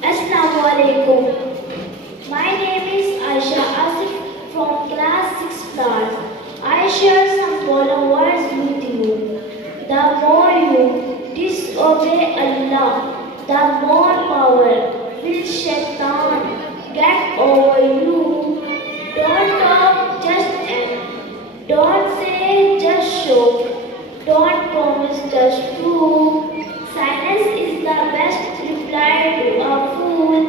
Assalamu alaikum. My name is Aisha from class 6 class. I share some follow words with you. The more you disobey Allah, the more power will Shaitan get over you. Don't talk, just act. Don't say, just show. Don't promise, just prove. Silence is the best reply to a fool.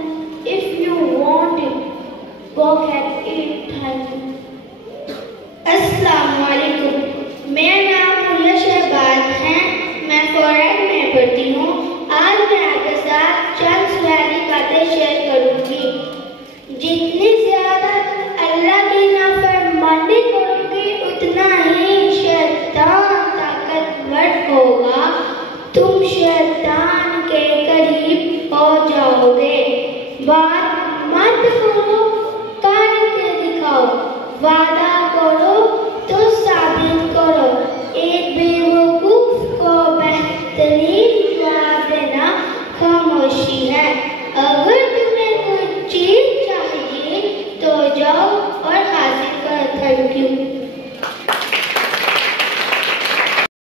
If you want it, go get it. Thank you. अस्सलाम वालेकुम। मेरा नाम शहबाज है। मैं फोरन में पढ़ती हूँ। आज मैं आपके साथ चंद सुनहरी बातें शेयर करूँगी। जितनी ज्यादा अल्लाह की नाफरमानी करोगे उतना ही शैतान ताकतवर होगा। तुम शैतान के करीब हो जाओगे। बात मत